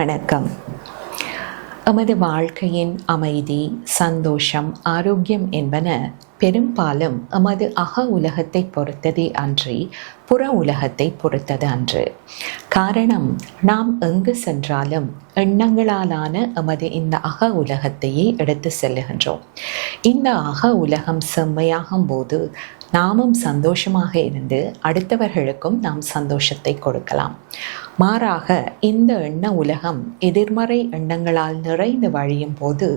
வணக்கம். எமது வாழ்க்கையின் அமைதி, சந்தோஷம், ஆரோக்கியம் என்பன பெரும்பாலும் எமது அக உலகத்தை பொறுத்ததே அன்றி புற உலகத்தை பொறுத்தது அன்று. காரணம், நாம் எங்கு சென்றாலும் எண்ணங்களாலான எமது இந்த அக உலகத்தையே எடுத்து செல்லுகின்றோம். இந்த அக உலகம் செம்மையாகும் போது நாமும் சந்தோஷமாக இருந்து அடுத்தவர்களுக்கும் நாம் சந்தோஷத்தை கொடுக்கலாம். மாறாக இந்த எண்ண உலகம் எதிர்மறை எண்ணங்களால் நிறைந்து வழியும் போது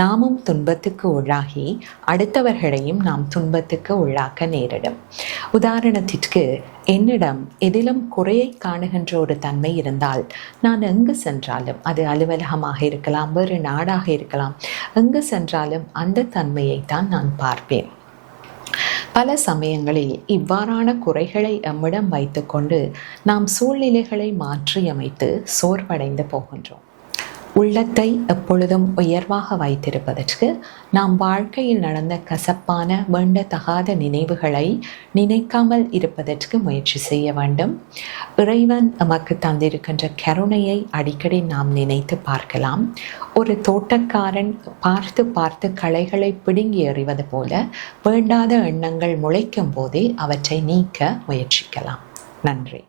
நாமும் துன்பத்துக்கு உள்ளாகி அடுத்தவர்களையும் நாம் துன்பத்துக்கு உள்ளாக்க நேரிடும். உதாரணத்திற்கு, என்னிடம் எதிலும் குறையை காணுகின்ற ஒரு தன்மை இருந்தால் நான் எங்கு சென்றாலும், அது அலுவலகமாக இருக்கலாம், வேறு நாடாக இருக்கலாம், எங்கு சென்றாலும் அந்த தன்மையைத்தான் நான் பார்ப்பேன். பல சமயங்களில் இவ்வாறான குறைகளை நம்மிடம் வைத்துக்கொண்டு நாம் சூழ்நிலைகளை மாற்றியமைத்து சோர்வடைந்து போகின்றோம். உள்ளத்தை எப்பொழுதும் உயர்வாக வைத்திருப்பதற்கு நாம் வாழ்க்கையில் நடந்த கசப்பான வேண்டத்தகாத நினைவுகளை நினைக்காமல் இருப்பதற்கு முயற்சி செய்ய வேண்டும். இறைவன் நமக்கு தந்திருக்கின்ற கருணையை அடிக்கடி நாம் நினைத்து பார்க்கலாம். ஒரு தோட்டக்காரன் பார்த்து பார்த்து களைகளை பிடுங்கி எறிவது போல வேண்டாத எண்ணங்கள் முளைக்கும் போதே அவற்றை நீக்க முயற்சிக்கலாம். நன்றி.